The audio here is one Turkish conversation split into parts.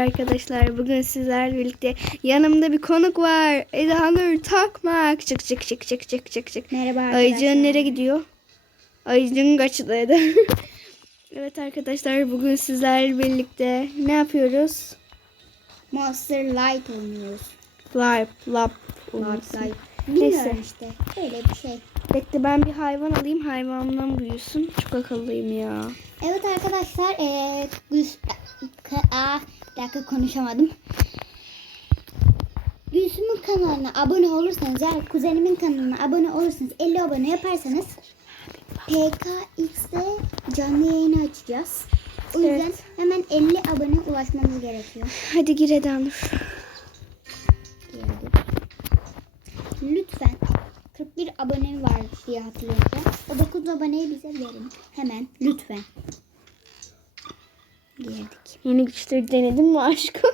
Arkadaşlar bugün sizlerle birlikte yanımda bir konuk var. Edanur Takmak. Çık çık çık çık çık çık çık. Merhaba arkadaşlar. Ayıcığın nereye gidiyor? Ayıcığın kaçtaydı. evet arkadaşlar bugün sizlerle birlikte ne yapıyoruz? Monster Light oynuyoruz. Live, lap. Light Light. Neyse. Bilmiyorum işte. Öyle bir şey. Bekle ben bir hayvan alayım hayvandan büyüsün. Çok akıllıyım ya. Evet arkadaşlar. Ee, Güls... Ka- Aa, bir dakika konuşamadım. Gülsüm'ün kanalına abone olursanız yani kuzenimin kanalına abone olursanız 50 abone yaparsanız PKX'de canlı yayını açacağız. O yüzden Evet. hemen 50 abone ulaşmamız gerekiyor. Hadi gir Edanur. Diye hatırlıyorum. O 9 aboneyi bize verin. Hemen lütfen. Girdik. Yeni güçleri denedin mi aşkım?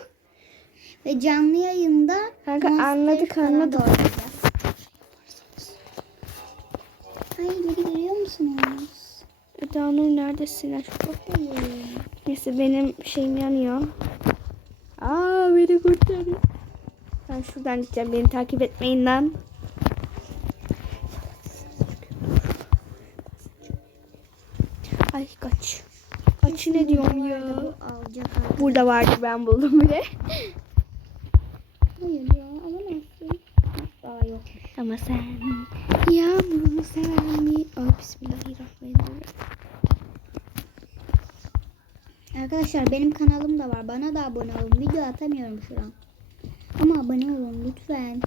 Ve canlı yayında Kanka, anladık, anladık. Ay geri görüyor musunuz? Edanur neredesin aşkım? Neyse benim şeyim yanıyor. Aa beni kurtarın. Ben şuradan gideceğim. Beni takip etmeyin lan. Ay kaç. Kaç ne diyorum ya. Alacak. Burada vardı ben buldum bile. Hayır ya alamazsın. Aa yok. Ama sen yağmurunu sever mi? Ay bismillahirrahmanirrahim. Arkadaşlar benim kanalım da var. Bana da abone olun. Video atamıyorum şu an. Ama abone olun lütfen.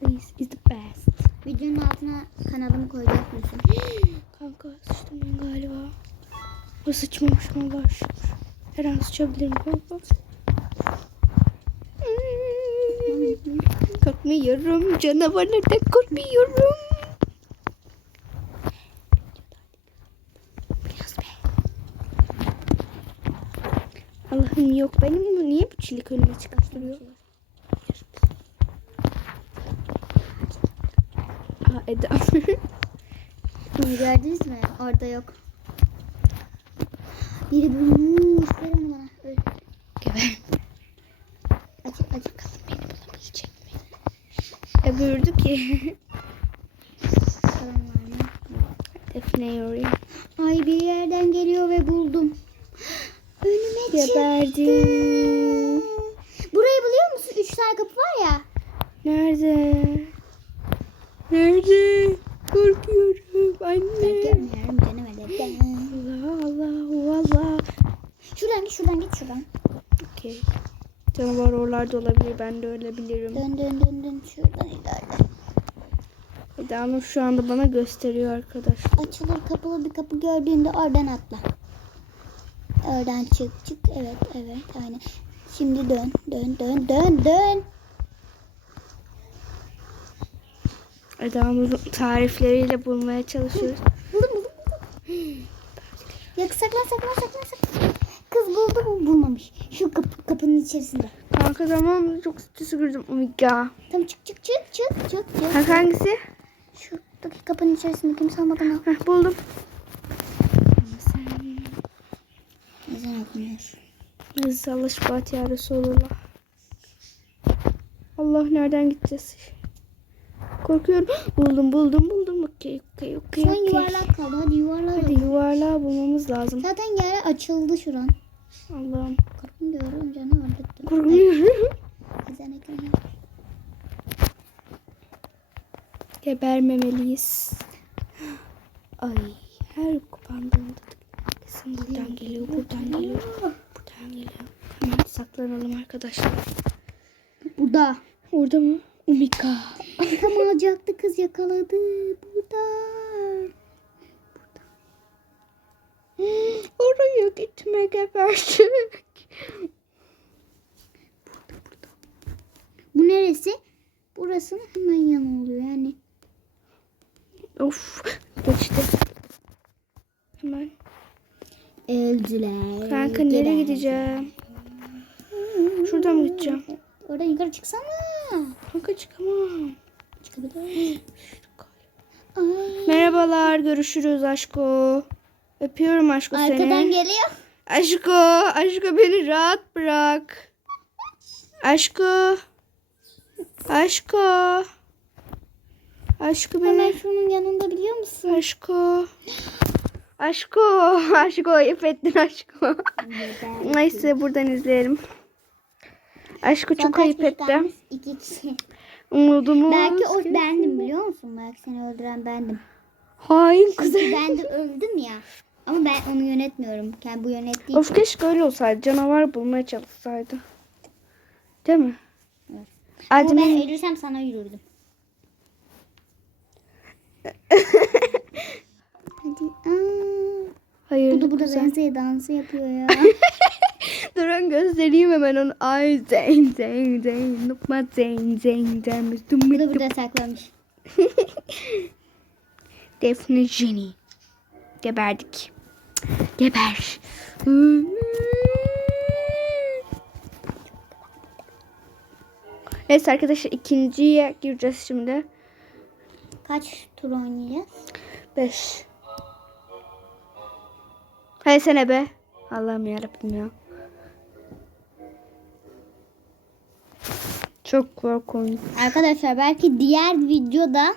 Please is the best. Videonun altına kanalımı koyacak mısın? Kanka sıçtım ben galiba. Bu sıçmamış mı var? Her an sıçabilirim kanka. Hmm. Korkmuyorum canavarlardan korkmuyorum. Allah'ım yok benim bunu niye bu çilik önüme çıkartıyor? Aa Eda. Bunu gördünüz mü? Orada yok. Biri bulmuş. Ver onu bana. Öl. Geber. Aç aç. Beni bulabilecek mi? Buyurdu ki. Defne yoruyor. Ay bir yerden geliyor ve buldum. Önüme çıktı. Geberdim. Burayı biliyor musun? Üç tane kapı var ya. Nerede? Nerede? Korkuyorum anne. görmüyorum canım öyle. Allah Allah Allah. Şuradan git şuradan git şuradan. Okey. Canavar oralarda olabilir. Ben de öyle bilirim. Dön dön dön dön şuradan ilerle. Eda Nur şu anda bana gösteriyor arkadaşlar. Açılır kapalı bir kapı gördüğünde oradan atla. Oradan çık çık. Evet evet aynen. Şimdi dön dön dön dön dön. Nur'un tarifleriyle bulmaya çalışıyoruz. Buldum buldum buldum. Ya saklan saklan saklan saklan. Kız buldu mu bulmamış. Şu kapı, kapının içerisinde. Kanka tamam çok. Oh my god. Tamam çık çık çık çık çık çık. Kanka hangisi? Şuradaki kapının içerisinde kimse olmadan al. Heh, buldum. Ama sen... Neden okumuyor? Rızallah şubat ya Resulullah. Allah nereden gideceğiz? Korkuyorum. Buldum buldum buldum. Okey okey okey. Son yuvarlak kaldı. Hadi yuvarlak. Hadi yuvarlağı bulmamız lazım. Zaten yer açıldı şuran. Allah'ım. Korkmuyorum canavar bitti. Korkmuyorum. Güzel ekran. Gebermemeliyiz. Ay her kupandığında kesin buradan geliyor buradan geliyor. Buradan geliyor. Hemen saklanalım arkadaşlar. Burada. Orada mı? Umika. Tam alacaktı kız yakaladı. Burada. Oraya gitme gebercek. Bu neresi? Burasının hemen yanı oluyor yani. Of geçti. Hemen. Öldüler. Kanka nereye gideceğim? Şuradan mı gideceğim? Oradan yukarı çıksana. Kanka çıkamam. Çıkabilir. Merhabalar görüşürüz aşko. Öpüyorum aşko Arkadan seni. geliyor. Aşko, aşko beni rahat bırak. Aşko. Aşko. Aşko Hemen beni. şunun yanında biliyor musun? Aşko. Aşko. Aşko ayıp ettin aşko. Neyse buradan izleyelim. Son çok ayıp etti. İki kişi. Umudumuz. Belki o bendim biliyor musun? Belki seni öldüren bendim. Hain kız. Ben de öldüm ya. Ama ben onu yönetmiyorum. Kendi bu yönettiği Of keşke öyle olsaydı. Canavar bulmaya çalışsaydı. Değil mi? Ama Adem'in ben ölürsem sana yürürdüm. Hadi. Aa, Hayır. bu da burada güzel. Wednesday dansı yapıyor ya. Durun göstereyim hemen onu. Ay zeyn zeyn zeyn. Nukma zeyn zeyn zeyn. Müslüm bu da müslüm. burada saklamış. Defne Jenny. Geberdik. Geber. Neyse arkadaşlar ikinciye gireceğiz şimdi. Kaç tur oynayacağız? Beş. Hay sene be. Allah'ım yarabbim ya. Çok korkunç. Arkadaşlar belki diğer videoda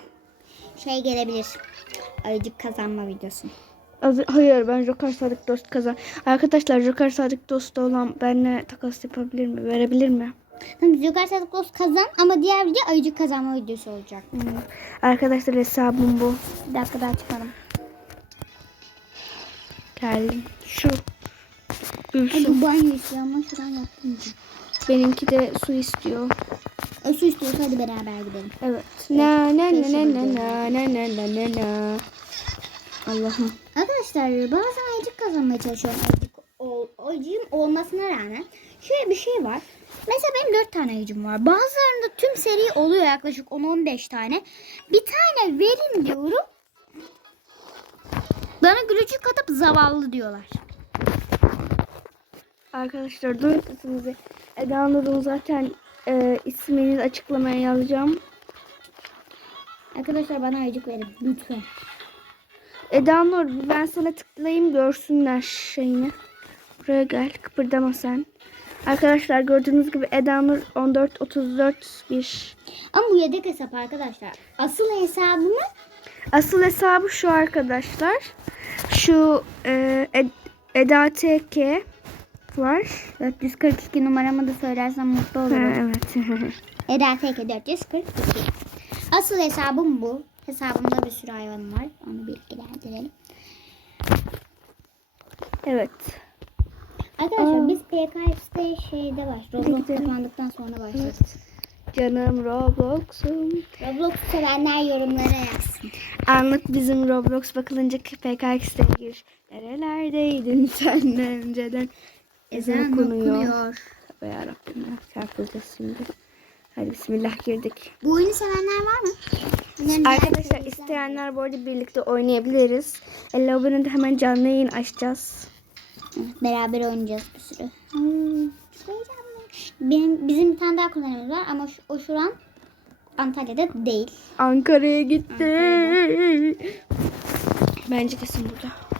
şey gelebilir. Ayıcık kazanma videosu. Hayır ben Joker Sadık Dost kazan. Arkadaşlar Joker Sadık Dost olan benimle takas yapabilir mi? Verebilir mi? Tamam Joker Sadık Dost kazan ama diğer video ayıcık kazanma videosu olacak. Hmm. Arkadaşlar hesabım bu. Bir dakika daha çıkalım. Geldim. Şu. Gülsün. bu banyo ama şuradan yaptım. Benimki de su istiyor. O su istiyorsa hadi beraber gidelim. Evet. Na na na na na na na na na na na. Allah'ım. Arkadaşlar bazen ayıcık kazanmaya çalışıyorum. Ayıcık ol, ayıcığım olmasına rağmen. Şöyle bir şey var. Mesela benim 4 tane ayıcım var. Bazılarında tüm seri oluyor yaklaşık 10-15 tane. Bir tane verin diyorum. Bana gülücük atıp zavallı diyorlar. Arkadaşlar sesimizi. Eda Nur'un zaten e, ismini açıklamaya yazacağım. Arkadaşlar bana ayıcık verin lütfen. Eda Nur ben sana tıklayayım görsünler şeyini. Buraya gel kıpırdama sen. Arkadaşlar gördüğünüz gibi Eda Nur 14 34 1. Ama bu yedek hesap arkadaşlar. Asıl hesabımı Asıl hesabı şu arkadaşlar. Şu e, Ed- Eda TK var. 442 numaramı da söylersem mutlu olurum. evet. Eda TK 442. Asıl hesabım bu. Hesabımda bir sürü hayvanım var. Onu bilgilendirelim. evet. Arkadaşlar Aa. biz PKX'de şeyde baş. Roblox gidelim. kapandıktan sonra başladık. Canım Roblox'um. Roblox sevenler yorumlara yazsın. Anlık bizim Roblox bakılınca PKX'de gir. Nerelerdeydin sen de önceden? Ezan okunuyor. Ve yarabbim ya çarpılacağız şimdi. Hadi bismillah girdik. Bu oyunu sevenler var mı? Önemli Arkadaşlar isteyenler bu arada birlikte oynayabiliriz. 50 abone de hemen canlı yayın açacağız. Beraber oynayacağız bir sürü. Hmm, çok heyecanlı. Benim, bizim bir tane daha kuzenimiz var ama şu, o şu an Antalya'da değil. Ankara'ya gitti. Bence kesin burada.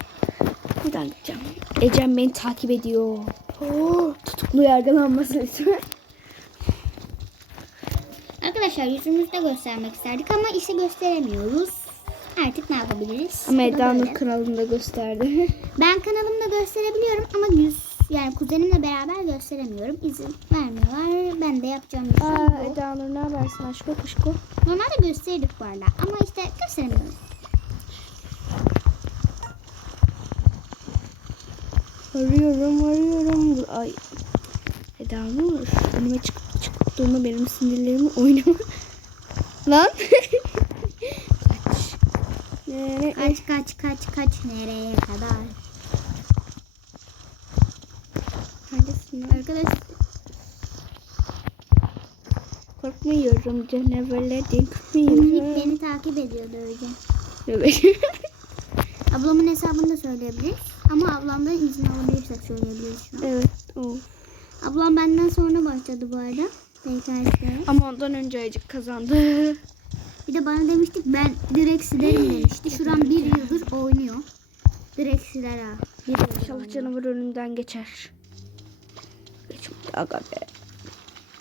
Buradan gideceğim. Ecem beni takip ediyor. Oh, tutuklu yargılanması lütfen. Arkadaşlar yüzümüzü de göstermek isterdik ama işte gösteremiyoruz. Artık ne yapabiliriz? Ama Eda Nur kanalında gösterdi. Ben kanalımda gösterebiliyorum ama yüz yani kuzenimle beraber gösteremiyorum. İzin vermiyorlar. Ben de yapacağım şey Aa. Eda Nur ne habersin aşko kuşko? Normalde gösterirdik bu arada ama işte gösteremiyoruz. Arıyorum arıyorum. Ay. Eda Nur önüme çıkıp çıkıp durma benim sinirlerimi oynama. Lan. Kaç. Nereye? Kaç kaç kaç kaç nereye kadar? Neredesin? Arkadaş Korkmuyorum canavarlardan korkmuyorum. beni takip ediyordu öyle. Evet. Ablamın hesabını da söyleyebiliriz. Ama ablamdan izin alabilirsek söyleyebiliriz şu an. evet. Of. Ablam benden sonra başladı bu arada. PKS'de. Ama ondan önce ayıcık kazandı. Bir de bana demiştik ben direkt silerim demişti. Şuran bir yıldır oynuyor. Direkt siler ha. Bir İnşallah canavar önünden geçer. Geçmedi aga be.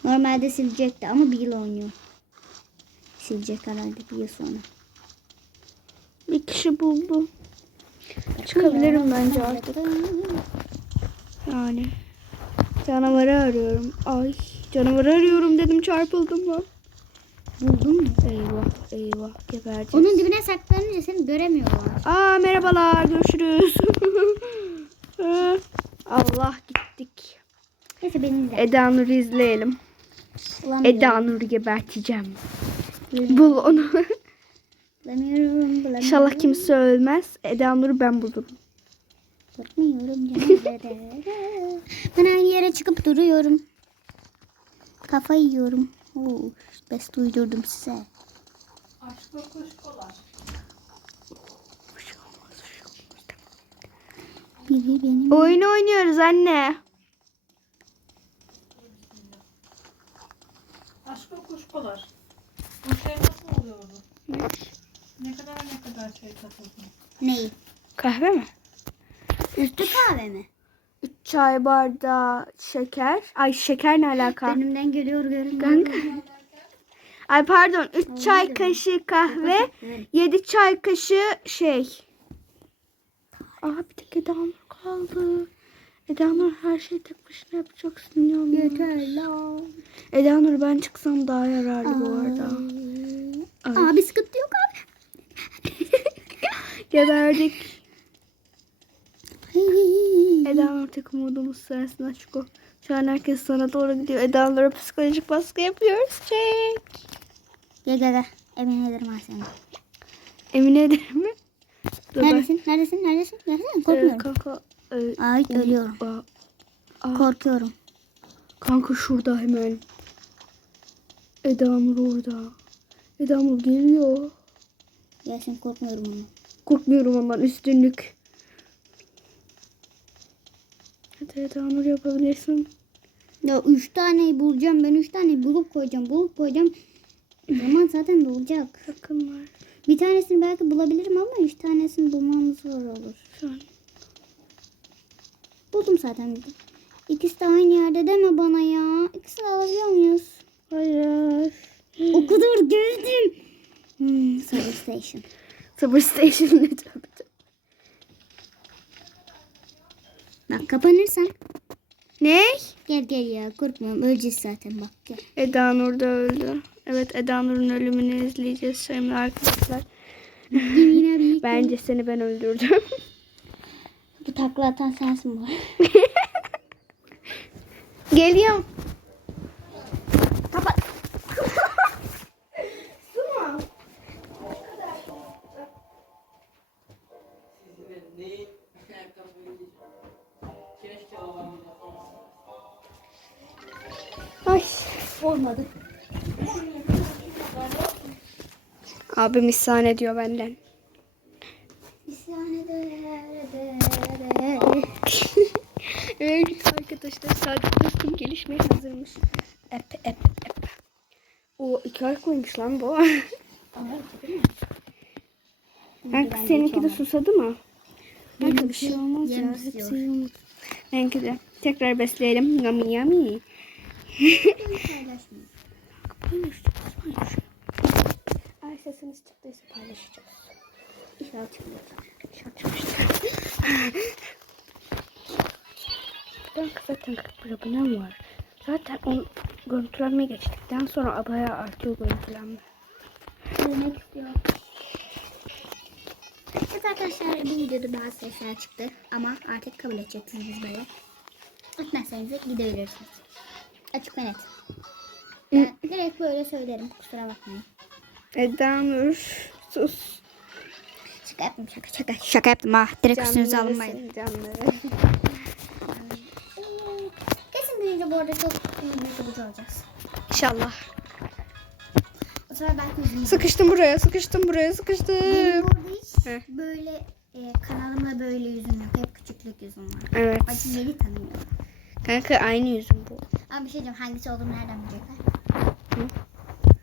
Normalde silecekti ama bir yıl oynuyor. Silecek herhalde bir yıl sonra. Bir kişi buldum. Çıkabilirim bence artık. Yani. Canavarı arıyorum. Ay canavarı arıyorum dedim çarpıldım lan. Buldun mu? Eyvah eyvah gebereceğiz. Onun dibine saklanınca seni göremiyorlar. Aa merhabalar görüşürüz. Aa, Allah gittik. Neyse beni de. Eda Nur'u izleyelim. Bulamıyorum. Eda Nur'u geberteceğim. Bul onu. Bulamıyorum. Bulamıyorum. İnşallah kimse ölmez. Eda Nur'u ben bulurum. Bakmıyorum canavarlara. ben aynı yere çıkıp duruyorum. Kafa yiyorum. Oo, best uydurdum size. Biri benim. Oyun oynuyoruz anne. Aşk ve kuşkolar. O şey nasıl oluyordu? Ne kadar ne kadar şey katıldı? Neyi? Kahve mi? Üstü kahve mi? 3 çay bardağı şeker. Ay şeker ne alaka? Önümden geliyor görünüyor. Kanka. Ay pardon 3 çay kaşığı kahve. 7 çay kaşığı şey. Aa bir tek Eda Nur kaldı. Eda Nur her şeyi tek başına yapacaksın ya. Yeter la. Eda Nur ben çıksam daha yararlı bu arada. Ay. Abi sıkıntı yok abi. Geberdik. Eda Nur tek umudumuz sensin aşko. Şu an herkes sana doğru gidiyor. Eda Nur'a psikolojik baskı yapıyoruz. Çek. Gel gel gel. Emin ederim ha seni. Emine ederim mi? Dur ben- Neredesin? Neredesin? Neredesin? Gelsene Ee, kanka. e, Ay ölüyorum. aa, Korkuyorum. kanka şurada hemen. Eda Nur orada. Eda Nur geliyor. Gelsin korkmuyorum onu. Korkmuyorum aman üstünlük. Hadi Eda Nur yapabilirsin. Ya üç taneyi bulacağım. Ben üç taneyi bulup koyacağım. Bulup koyacağım. Zaman zaten dolacak. Sakın var. Bir tanesini belki bulabilirim ama üç tanesini bulmam zor olur. Şu an. Buldum zaten. İkisi de aynı yerde deme bana ya. İkisini alabiliyor muyuz? Hayır. O kadar gördüm. Hmm, Sabır Station. Sabır Station ne tabii. Bak kapanırsan. Ne? Gel gel ya korkmuyorum. Öleceğiz zaten bak gel. Eda Nur da öldü. Evet Eda Nur'un ölümünü izleyeceğiz şimdi arkadaşlar. Bence seni ben öldürdüm. Bu takla atan sensin bu. Geliyorum. Olmadı. Abim isyan ediyor benden. İsyan eder. evet arkadaşlar Sadık dostum gelişmeye hazırmış. Ep ep ep. O iki ay koymuş lan bu. Kanka seninki de susadı mı? Kanka bir şey olmaz ya. Benimki de. Tekrar besleyelim. Yummy yummy. Paylaşacağız. Paylaş. Ay sesimiz çıktıysa paylaşacağız. İnşallah çıkmayacak. Şak çıkmıştır. Kanka zaten 41 abonem var. Zaten on görüntülenme geçtikten sonra bayağı artıyor görüntülenme. Demek istiyor. Evet arkadaşlar bir videoda bazı sesler çıktı ama artık kabul edeceksiniz böyle. Etmezseniz de gidebilirsiniz. Açık ve net. Ben direkt böyle söylerim kusura bakmayın. Eda Nur sus. Şaka yaptım şaka şaka. Şaka yaptım ha. Direkt üstünüze alınmayın. Canları. Kesin büyüyünce bu arada çok ünlü YouTuber olacağız. İnşallah. O sefer belki yüzümüzü. Sıkıştım buraya, sıkıştım buraya, sıkıştım. Benim orada hiç Heh. böyle e, kanalımda böyle yüzüm yok. Hep küçüklük yüzüm var. Evet. Acı yeni tanımıyorum. Kanka aynı yüzüm bu. Ama bir şey diyeceğim. Hangisi olduğumu nereden bilecekler?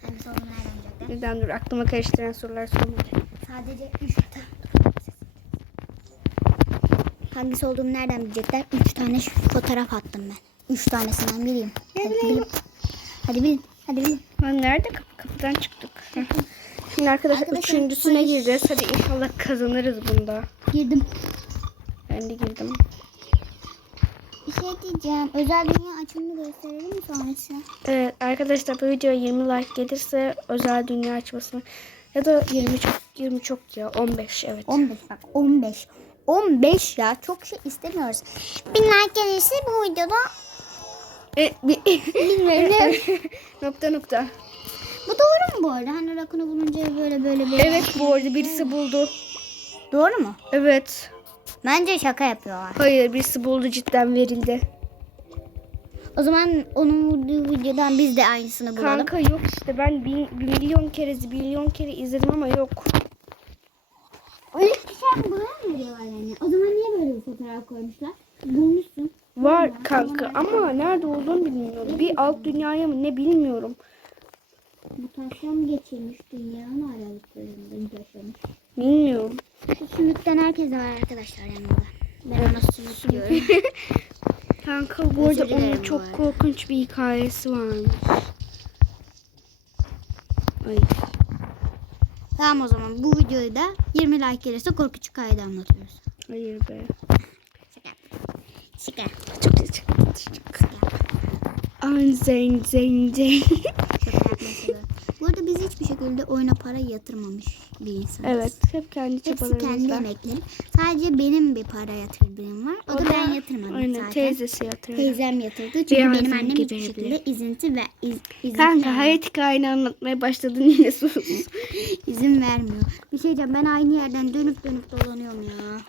Hangisi olduğumu nereden bilecekler? Neden dur aklıma karıştıran sorular sorma. Sadece 3 tane. Hangisi olduğumu nereden bilecekler? Üç tane şu fotoğraf attım ben. Üç tanesinden bileyim. Hadi bilin. Hadi bilin. Hadi bilin. Lan nerede? Kapı, kapıdan çıktık. Hı. Şimdi arkadaşlar Arkadaşlar, üçüncüsüne gireceğiz. Hadi inşallah kazanırız bunda. Girdim. Ben de girdim. Bir şey diyeceğim. Özel dünya açımını gösterelim mi sonrası? Evet arkadaşlar bu videoya 20 like gelirse özel dünya açmasını ya da 20 çok 20 çok ya 15 evet. 15 bak 15. 15 ya çok şey istemiyoruz. Bin like gelirse bu videoda E, bir, bilmiyorum. nokta nokta. bu doğru mu bu arada? Hani rakunu bulunca böyle böyle böyle. Evet bu arada birisi buldu. Doğru mu? Evet. Bence şaka yapıyorlar. Hayır birisi buldu cidden verildi. O zaman onun vurduğu videodan biz de aynısını bulalım. Kanka yok işte ben bin, milyon kere milyon kere izledim ama yok. Öyle bir şey buraya mı veriyorlar yani? O zaman niye böyle bir fotoğraf koymuşlar? Bulmuşsun. Var kanka ama nerede olduğunu bilmiyorum. Bir alt dünyaya mı ne bilmiyorum. Mutasyon geçirmiş dünyanın aralıklarında mutasyon. Bilmiyorum. Şu sümükten herkes var arkadaşlar yanında. Ben ona sümük diyorum. Kanka bu arada onun çok arada. korkunç bir hikayesi varmış. Ay. tamam o zaman bu videoyu da 20 like gelirse korkunç hikayeyi anlatıyoruz. Hayır be. Şaka. Şaka. Çok çok çok. An. Bu arada biz hiçbir şekilde oyuna para yatırmamış bir insanız. evet hep kendi Hepsi kendi çabalarımızla. emeklerim. Sadece benim bir para yatırdığım var. O, da, ben yatırmadım Aynen zaten. teyzesi yatırdı. Teyzem yatırdı. Çünkü Biraz benim annem hiçbir geberebilir. şekilde izinti ve iz, izin, Kanka hayat hikayeni anlatmaya başladın yine sus. izin vermiyor. Bir şey diyeceğim ben aynı yerden dönüp dönüp dolanıyorum ya.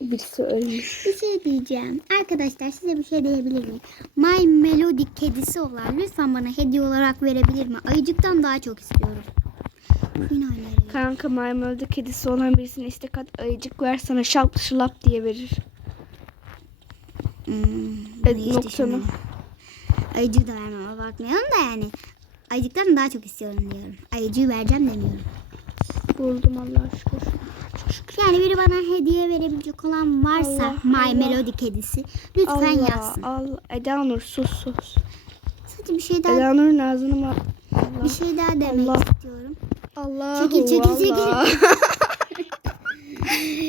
Birisi ölmüş. Bir şey diyeceğim. Arkadaşlar size bir şey diyebilir miyim? My Melody kedisi olan lütfen bana hediye olarak verebilir mi? Ayıcıktan daha çok istiyorum. Yine. Kanka maymunda kedisi olan birisine istek at ayıcık ver sana şap şılap diye verir. Hmm, Evet, hiç noktanı. Ayıcık da vermem abartmayalım da yani. Ayıcıktan daha çok istiyorum diyorum. Ayıcığı vereceğim demiyorum. Buldum Allah şükür. Yani biri bana hediye verebilecek olan varsa Allah, My Allah. Melody kedisi lütfen Allah yazsın. Allah. Eda Nur sus sus. Sadece bir şey daha Eda Nur'un ağzını mı? bir şey daha demek Allah. istiyorum. Allah Çekil, çekil, çekil.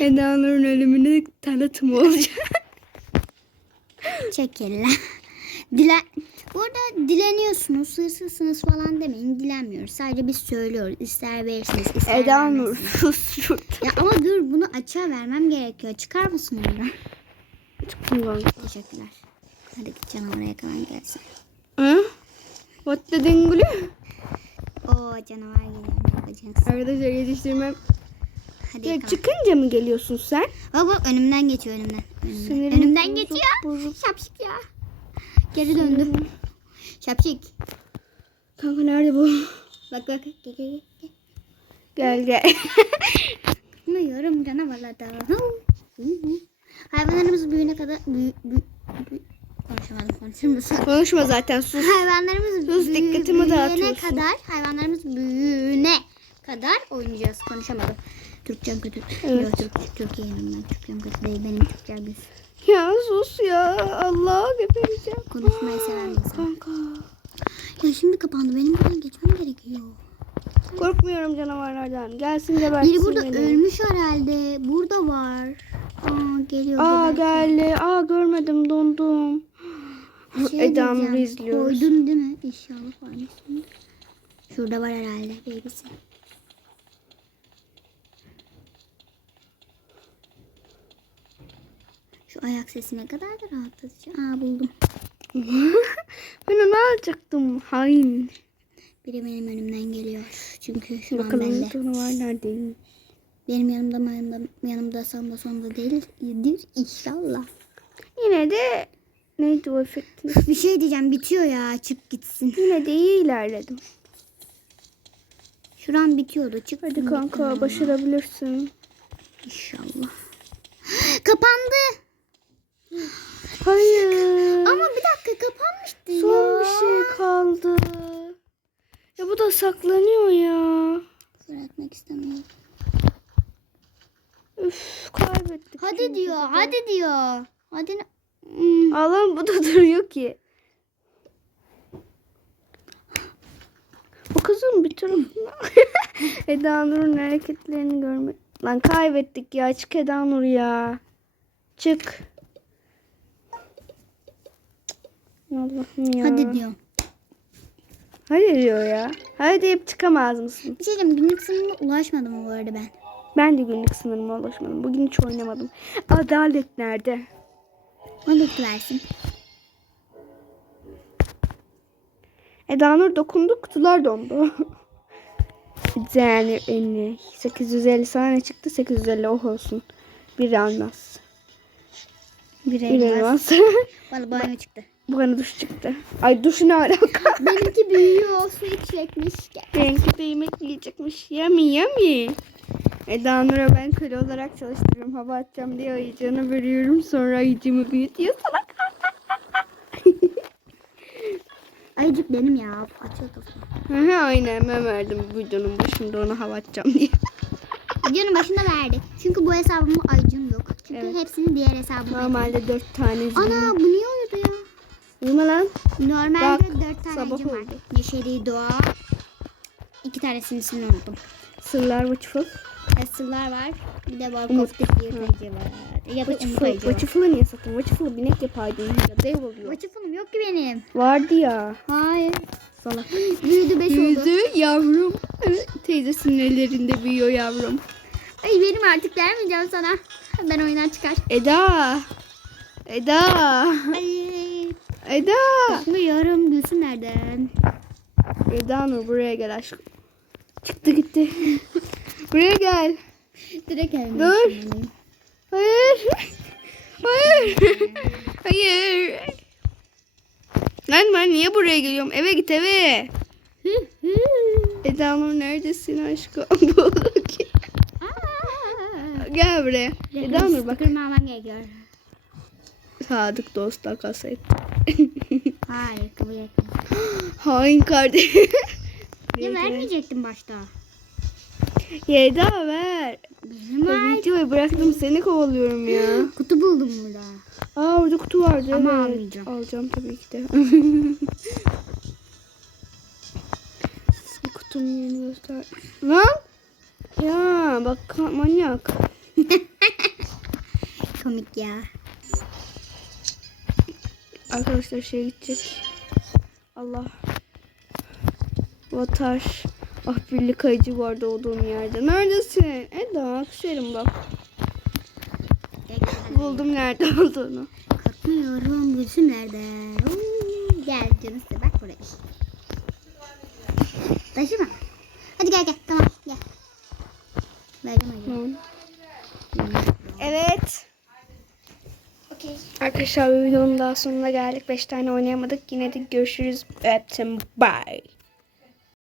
Eda Nur'un ölümünü tanıtım olacak. Çekil lan. Dilen Burada dileniyorsunuz, hırsızsınız falan demeyin. Dilenmiyoruz. Sadece biz söylüyoruz. İster verirsiniz, ister Eda Nur sus şurada. Ya ama dur bunu açığa vermem gerekiyor. Çıkar mısın oradan? Teşekkürler. Hadi git canavara yakalan gelsin. Hı? What the dingulu? Oo canavar geliyor. Arkadaşlar yetiştirmem. Hadi Ya yakala. çıkınca mı geliyorsun sen? Bak önümden geçiyor önümden. Önümden, Sinirim önümden geçiyor. bozuk. Şapşik ya. Geri döndü. Şapşik. Kanka nerede bu? Bak bak. Gel gel gel. Gel gel. Bilmiyorum canavarlarda. Hayvanlarımız büyüne kadar büyü, büyü, büyü- konuşamadım konuşamıyorsun. Konuşma zaten sus. Hayvanlarımız Sus, büyü- dikkatimi büyüyene kadar hayvanlarımız büyüyene kadar oynayacağız. Konuşamadım. Türkçem kötü. Evet. Yok Türk, Türkiye'nin ben. Türkçem kötü değil. Benim Türkçem güzel. Ya sus ya. Allah gebereceğim. Konuşmayı seven insan. Kanka. Ya şimdi kapandı. Benim buradan geçmem gerekiyor. Korkmuyorum canavarlardan. Gelsin gebersin Biri burada beni. ölmüş herhalde. Burada var. Aa geliyor. Aa gebersin. geldi. Aa görmedim dondum. Bir şey Eda Nur'u diyeceğim. izliyoruz. Koydun değil mi? İnşallah var mısın? Şurada var herhalde. Babysi. Şu ayak sesi ne kadar da rahatlatıcı. Aa buldum. ben onu alacaktım. Hain. Biri benim önümden geliyor. Çünkü şu an Bakalım bende. canavar neredeyim? Benim yanımda mı yanımda, yanımda sağımda sonunda değildir inşallah. Yine de neydi o efektin? Bir şey diyeceğim bitiyor ya çık gitsin. Yine de iyi ilerledim. Şuran bitiyordu çık. Hadi kanka başarabilirsin. İnşallah. Kapandı. Hayır. Ama bir dakika kapanmıştı Son ya. bir şey kaldı. Ya bu da saklanıyor ya. Bırakmak istemiyorum. Üf kaybettik. Hadi çünkü diyor. de. Hadi diyor. Hadi. Hmm. Allah'ım bu da duruyor ki. Bu kızın bir tarafına. Eda Nur'un hareketlerini görmek. Lan kaybettik ya. Çık Eda Nur ya. Çık. Allah'ım ya. Hadi diyor. Hadi diyor ya. Hadi deyip çıkamaz mısın? Bir şey diyeyim. Günlük sınırına ulaşmadım bu arada ben. Ben de günlük sınırıma ulaşmadım. Bugün hiç oynamadım. Adalet nerede? Da versin. Eda Nur dokundu kutular dondu. yani 50. 850 sana ne çıktı? 850 oh olsun. Bir almaz. Bir elmas. Bana banyo çıktı. Bana duş çıktı. Ay duş ne alaka? Benimki büyüyor. Su içecekmiş. Benimki de yemek yiyecekmiş. Yummy yummy. Eda Nur'a ben köle olarak çalıştırıyorum. Hava atacağım diye ayıcığını veriyorum. Sonra ayıcığımı büyütüyor salak. Ayıcık benim ya. Açıyor kafamı. Hı hı, Aynen ben verdim videonun başında ona hava atacağım diye. Videonun başında verdi. Çünkü bu hesabımın ayıcım yok. Çünkü Evet. hepsini diğer hesabıma. Normalde 4 tane Ana bu niye? Uyuma lan. Normalde Bak, dört tane sabah var. oldu. Neşeli Doğa. İki tanesini ismini unuttum. Sırlar Watchful. Esırlar var. Bir de bir ayıcı var. Ya da Umut ayıcı var. Watchful'ı niye satın? Watchful'ı binek yapaydın. Ya dev oluyor. Watchful'um yok ki benim. Vardı ya. Hayır. Salak. Büyüdü 5 oldu. Büyüdü yavrum. Teyzesinin ellerinde büyüyor yavrum. Ay benim artık vermeyeceğim sana. Ben oyundan çıkar. Eda. Eda. Ay. Eda. Bakmıyorum Gülsüm nereden? Eda Nur buraya gel aşkım. Çıktı gitti. buraya gel. Direkt evime Dur. Hayır. Hayır. Hayır. Lan ben niye buraya geliyorum? Eve git eve. Eda Nur neredesin aşkım? Gel buraya. Eda Nur bak. Kırma almam gerekiyor. Sadık dost takas et. Hayır kabul etmiyorum. Hain kardeş. Ya vermeyecektim başta. Ya Eda ver. Ya var. videoyu bıraktım seni kovalıyorum ya. Kutu buldum burada. Aa orada kutu vardı. Ama evet. almayacağım. Alacağım tabii ki de. Kutunun yerini göster. Lan. Ya bak manyak. Komik ya. Arkadaşlar şey gidecek. Allah. Vatar. Ah birlik kayıcı vardı olduğum yerde. Neredesin? Eda küserim bak. Buldum nerede olduğunu. Kalkmıyorum Gülsüm nerede? Oo, Gel canım size bak buraya. Taşıma. Hadi gel gel tamam gel. Verdim hadi. Evet. Arkadaşlar videonun daha sonuna geldik. 5 tane oynayamadık. Yine de görüşürüz. Öptüm. Bye.